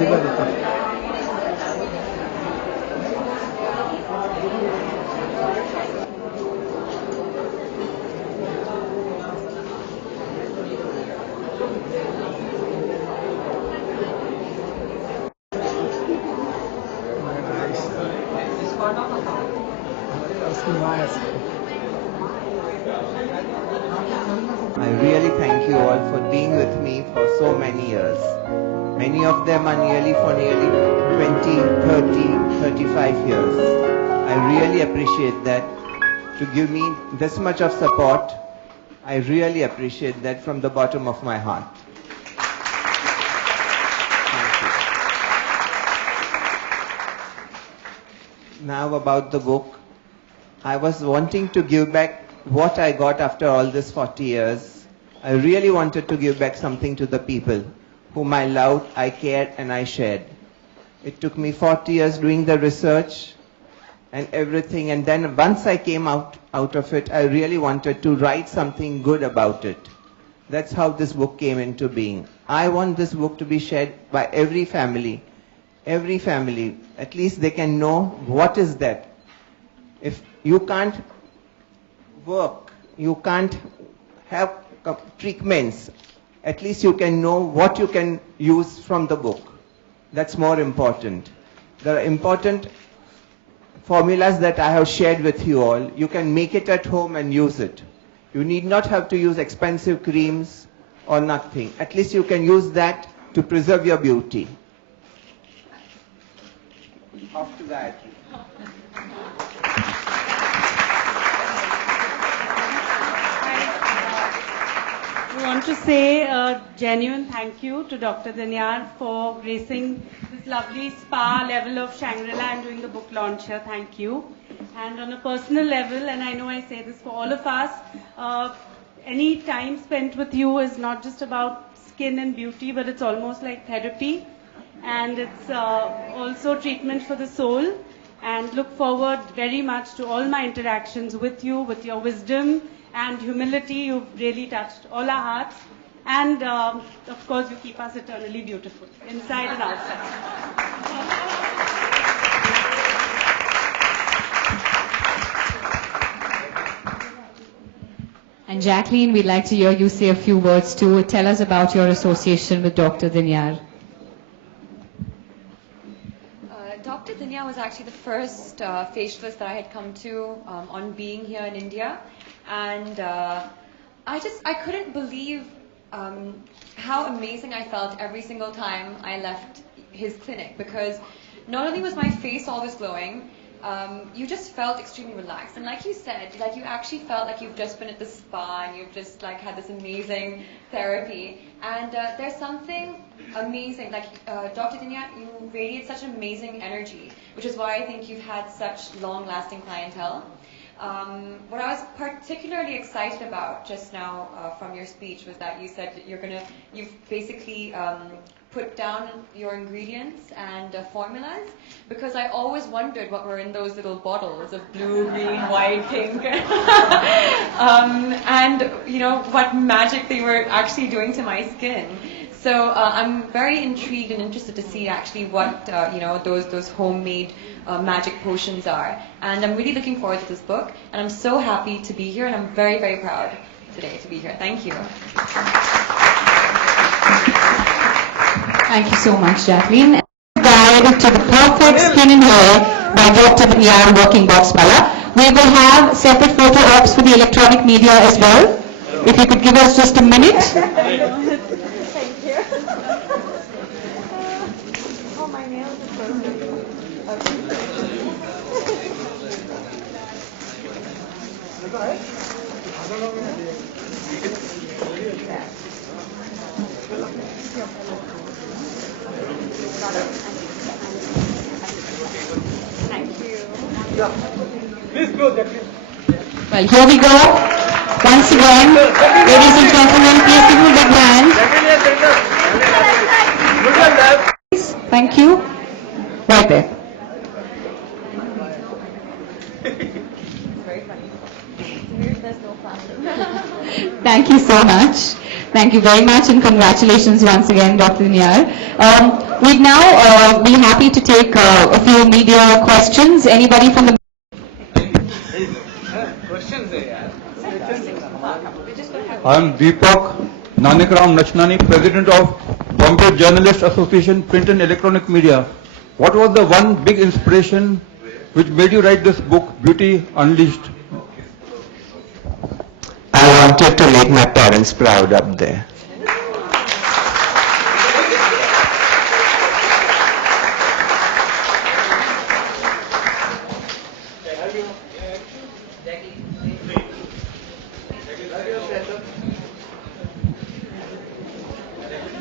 I really thank you all for being with me for so many years. Many of them are nearly 20, 30, 35 years. I really appreciate that. To give me this much of support, I really appreciate that from the bottom of my heart. Thank you. Now about the book. I was wanting to give back what I got after all this 40 years. I really wanted to give back something to the people whom I loved, I cared, and I shared. It took me 40 years doing the research and everything, and then once I came out of it, I really wanted to write something good about it. That's how this book came into being. I want this book to be shared by every family. Every family, at least they can know what is that. If you can't work, you can't have treatments, at least you can know what you can use from the book. That's more important. There are important formulas that I have shared with you all. You can make it at home and use it. You need not have to use expensive creams or nothing. At least you can use that to preserve your beauty. Off to that. I want to say a genuine thank you to Dr. Dinyars for gracing this lovely spa level of Shangri-La and doing the book launch here. Thank you. And on a personal level, and I know I say this for all of us, any time spent with you is not just about skin and beauty, but it's almost like therapy. And it's also treatment for the soul. And look forward very much to all my interactions with you, with your wisdom and humility. You've really touched all our hearts. And of course, you keep us eternally beautiful, inside and outside. And Jacqueline, we'd like to hear you say a few words too. Tell us about your association with Dr. Dinyars. Dr. Dinyars was actually the first facialist that I had come to on being here in India. And I couldn't believe how amazing I felt every single time I left his clinic, because not only was my face always glowing, you just felt extremely relaxed. And like you said, like you actually felt like you've just been at the spa and you've just like had this amazing therapy. And there's something amazing, like Dr. Dinyars, you radiate such amazing energy, which is why I think you've had such long-lasting clientele. What I was particularly excited about just now from your speech was that you said that you've basically put down your ingredients and formulas, because I always wondered what were in those little bottles of blue, green, white, pink, and you know what magic they were actually doing to my skin. So I'm very intrigued and interested to see actually what you know, those homemade magic potions are. And I'm really looking forward to this book, and I'm so happy to be here, and I'm very, very proud today to be here. Thank you. Thank you so much, Jacqueline. Guide to the perfect skin and hair by Dr. Dinyars Working Box Pala. We will have separate photo ops for the electronic media as well. If you could give us just a minute. Thank you. Oh, my nails are perfect. Thank you. Please go, Jacqueline. Well, here we go. Once again, ladies and gentlemen, please give me a big hand. Thank you. Right there. Very funny. There's no problem. Thank you so much. Thank you very much, and congratulations once again, Dr. Dinyar. We'd now be happy to take a few media questions. Anybody from the... I'm Deepak Nanikram Nachnani, President of Bombay Journalists Association, Print and Electronic Media. What was the one big inspiration which made you write this book, Beauty Unleashed? I wanted to make my parents proud up there.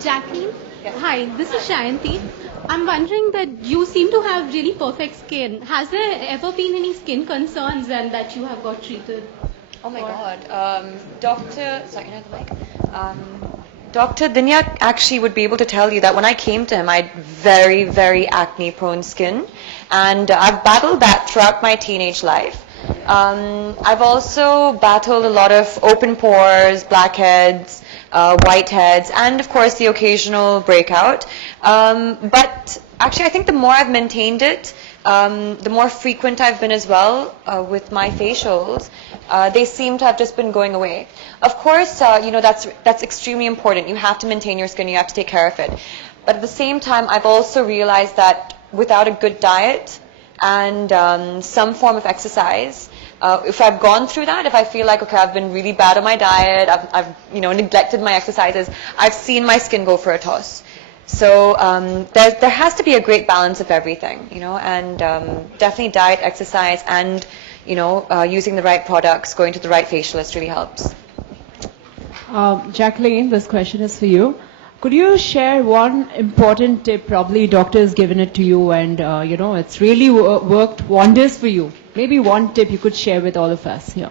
Jacqueline, hi, this is Shayanti. I'm wondering that you seem to have really perfect skin. Has there ever been any skin concerns and that you have got treated? Oh my God. Sorry, can I have the mic? Dr. Dinyars actually would be able to tell you that when I came to him, I had very, very acne-prone skin. And I've battled that throughout my teenage life. I've also battled a lot of open pores, blackheads, whiteheads, and of course the occasional breakout. But actually I think the more I've maintained it, the more frequent I've been as well with my facials, they seem to have just been going away. Of course, that's extremely important. You have to maintain your skin, you have to take care of it. But at the same time, I've also realized that without a good diet and some form of exercise, if I've gone through that, if I feel like, okay, I've been really bad on my diet, I've neglected my exercises, I've seen my skin go for a toss. So there has to be a great balance of everything, and definitely diet, exercise, and using the right products, going to the right facialist really helps. Jacqueline, this question is for you. Could you share one important tip? Probably doctor has given it to you, and it's really worked wonders for you. Maybe one tip you could share with all of us here.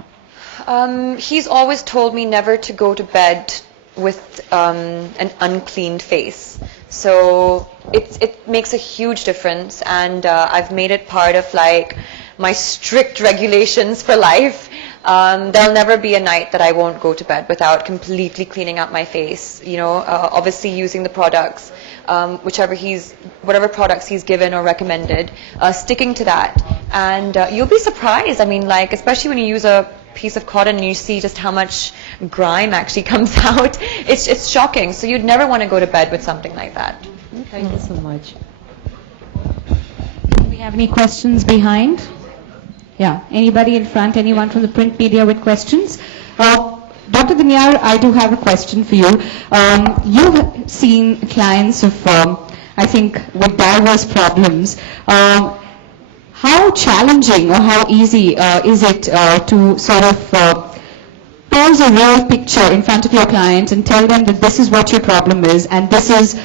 He's always told me never to go to bed with an uncleaned face. So it makes a huge difference, and I've made it part of like my strict regulations for life. There'll never be a night that I won't go to bed without completely cleaning out my face. Obviously using the products, whatever products he's given or recommended, sticking to that, and you'll be surprised. I mean, like especially when you use a piece of cotton and you see just how much grime actually comes out. It's shocking. So you'd never want to go to bed with something like that. Thank you so much. Do we have any questions behind? Yeah, anybody in front, anyone from the print media with questions? Dr. Dinyars, I do have a question for you. You've seen clients of, I think, with diverse problems. How challenging or how easy is it to sort of pose a real picture in front of your clients and tell them that this is what your problem is and this is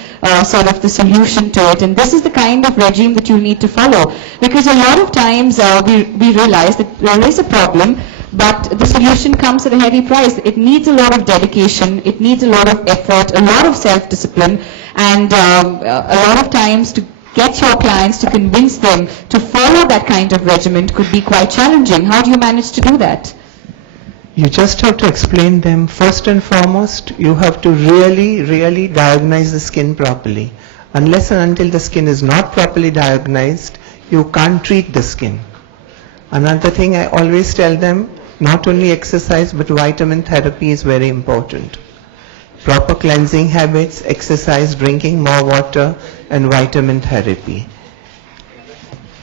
sort of the solution to it, and this is the kind of regime that you need to follow? Because a lot of times we realize that there is a problem, but the solution comes at a heavy price. It needs a lot of dedication, it needs a lot of effort, a lot of self-discipline, and a lot of times to get your clients to convince them to follow that kind of regimen could be quite challenging. How do you manage to do that? You just have to explain them. First and foremost, you have to really diagnose the skin properly. Unless and until the skin is not properly diagnosed, you can't treat the skin. Another thing I always tell them, not only exercise but vitamin therapy is very important. Proper cleansing habits, exercise, drinking more water, and vitamin therapy.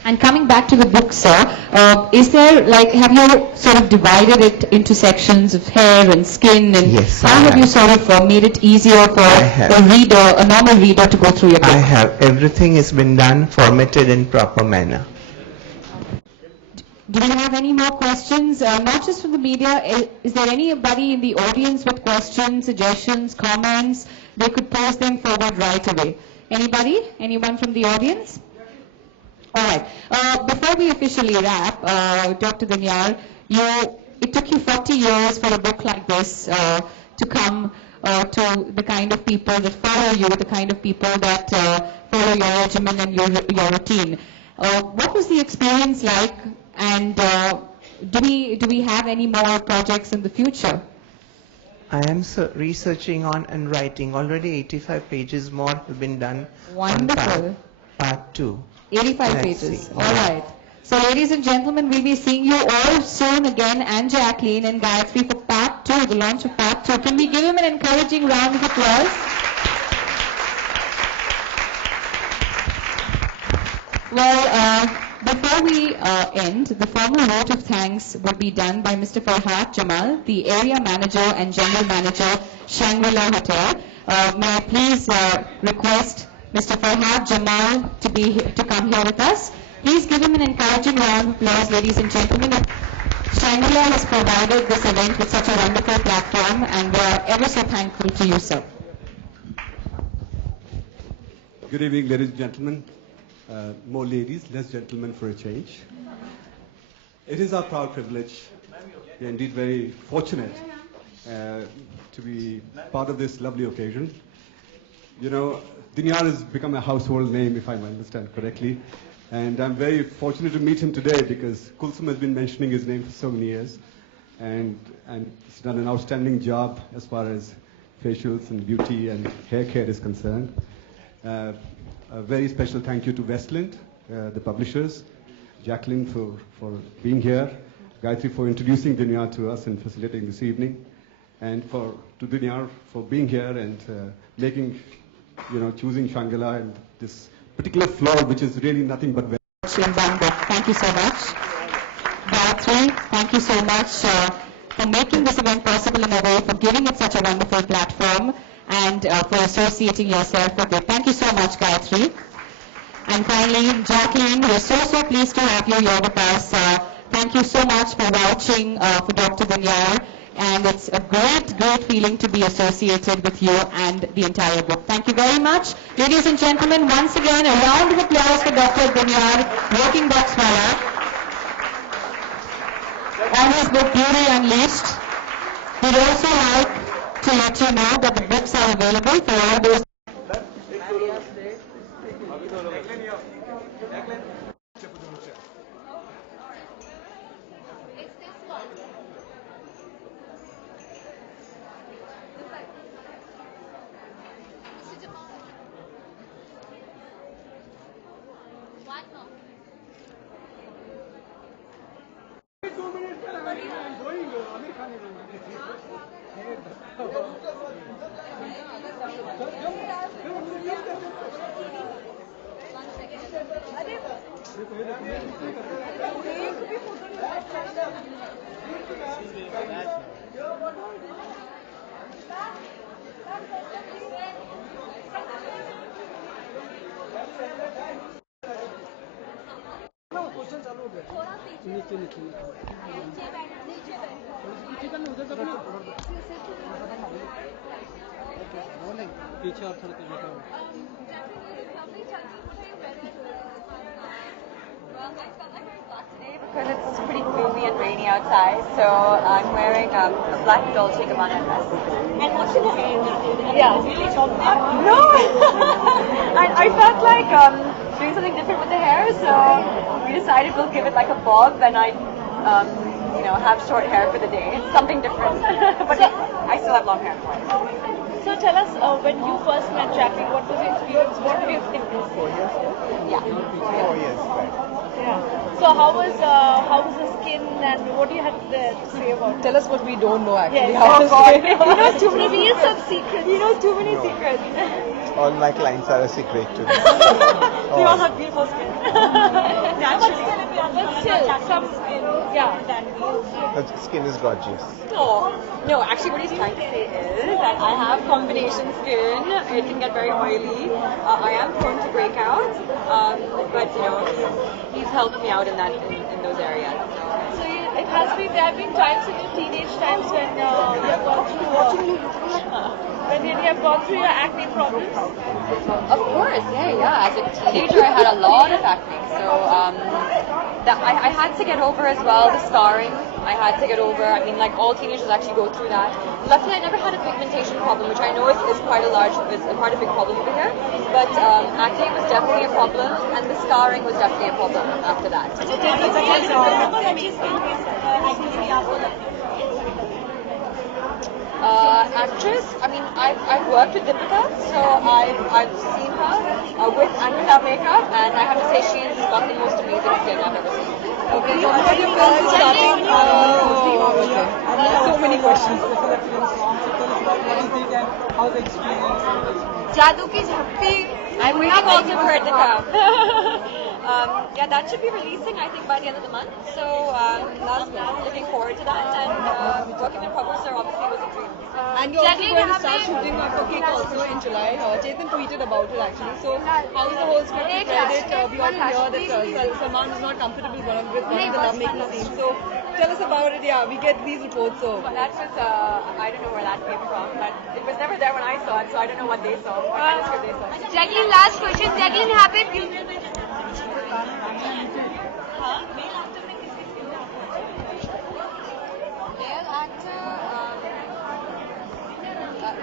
And coming back to the book, sir, is there, have you sort of divided it into sections of hair and skin, and yes, how have you sort of made it easier for a normal reader to go through your book? I have. Everything has been done, formatted in proper manner. Do you have any more questions, not just from the media? Is there anybody in the audience with questions, suggestions, comments? They could post them forward right away. Anybody? Anyone from the audience? All right. Before we officially wrap, Dr. Dinyars, it took you 40 years for a book like this to come to the kind of people that follow you, the kind of people that follow your regimen and your routine. What was the experience like, and do we have any more projects in the future? I am researching on and writing. Already 85 pages more have been done. Wonderful. On part 2. 85 Let's pages. see. All right. So ladies and gentlemen, we'll be seeing you all soon again, and Jacqueline and Gayatri, for part 2, the launch of part 2. Can we give him an encouraging round of applause? Well, before we end, the formal vote of thanks will be done by Mr. Farhat Jamal, the Area Manager and General Manager, Shangri-La Hotel. May I please request Mr. Farhat Jamal to come here with us. Please give him an encouraging round of applause, ladies and gentlemen. Shangri-La has provided this event with such a wonderful platform, and we are ever so thankful to you, sir. Good evening, ladies and gentlemen. More ladies, less gentlemen for a change. It is our proud privilege, we are indeed very fortunate to be part of this lovely occasion. You know, Dinyars has become a household name, if I understand correctly. And I'm very fortunate to meet him today because Kulsum has been mentioning his name for so many years. And he's done an outstanding job as far as facials and beauty and hair care is concerned. A very special thank you to Westland, the publishers, Jacqueline for being here, Gayatri for introducing Dinyars to us and facilitating this evening, and to Dinyars for being here and choosing Shangri-La and this particular floor, which is really nothing but Thank you so much. Gayatri, thank you so much for making this event possible in a way, for giving it such a wonderful platform, and for associating yourself with it. Thank you so much, Gayatri. And finally, Jacqueline, we're so pleased to have you here with us. Thank you so much for vouching for Dr. Dinyars. And it's a great feeling to be associated with you and the entire book. Thank you very much. Ladies and gentlemen, once again, a round of applause for Dr. Dinyars, Working Boxwala, on his book Beauty Unleashed. We'd also like to let you know that the books are available for all those. Because it's pretty gloomy and rainy outside, so I'm wearing a black Dolce & Gabbana dress. And what's your name? Yeah. No! I felt like doing something different with the hair, so we decided we'll give it like a bob and I have short hair for the day. It's something different. But I still have long hair. So tell us, when you first met Jacqueline, what was your experience? What did you think? 4 years ago. Yeah. 4 years back. Yeah. So how was the skin and what do you have to say about it? Tell us what we don't know actually. Yes. How Oh to God. say. He knows too many. He knows some secrets. He knows too many secrets. All my clients are a secret to me. They all have beautiful skin. But still, some skin. Yeah. Her skin is gorgeous. No, actually what he's trying to say is that I have combination skin. It can get very oily. I am prone to breakouts, but he's helped me out in those areas. So it has been, there have been times in your teenage times when you have gone through when you have gone through your acne problems. Of course, yeah. As a teenager, I had a lot of acne, so I had to get over as well the scarring. I had to get over. I mean, like all teenagers actually go through that. Luckily, I never had a pigmentation problem, which I know is quite a big problem over here. But acne was definitely a problem, and the scarring was definitely a problem after that. Actress, I mean, I've worked with Deepika, so I've seen her with and without makeup, and I have to say she's got the most amazing skin I've ever seen. Okay, so what your films is starting? Okay. So many questions. How's the experience? Jadoo Ki Jhappi. I'm waiting also for it to come. Yeah, that should be releasing, I think, by the end of the month. So, looking forward to that. And working with producer obviously was a dream. And you're also going to start shooting for Cake also in July. Jason tweeted about it actually. So, how is the whole script prepared? We also hear that Salman is not comfortable with one of the lovemaking scenes. So, tell us about it. Yeah, we get these reports. So, That was, I don't know where that came from, but it was never there when I saw it, so I don't know what they saw, what kind of script they saw. Jacqueline, last question. Jacqueline, यहाँ पे Male actor,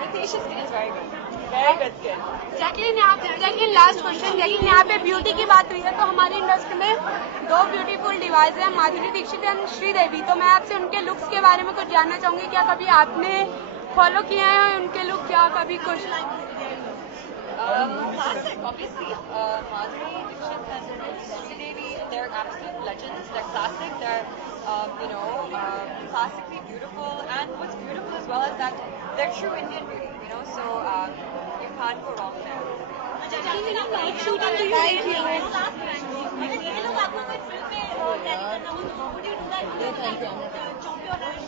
Ritesh's skin is very good. Very good skin. Jacqueline last question Jacqueline यहाँ पे beauty की बात हुई है तो हमारी इंडस्ट्री में दो ब्यूटीफुल डिवाइस हैं माधुरी दीक्षित एंड श्रीदेवी तो मैं आपसे उनके लुक्स के बारे में कुछ जानना चाहूंगी क्या कभी आपने फॉलो किया है उनके लुक क्या कभी कुछ Classic, obviously. Madhuri Dixit and Sridevi, they're absolute legends. They're classic. They're, classically beautiful. And what's beautiful as well is that they're true Indian beauty, So you can't go wrong there. Thank you.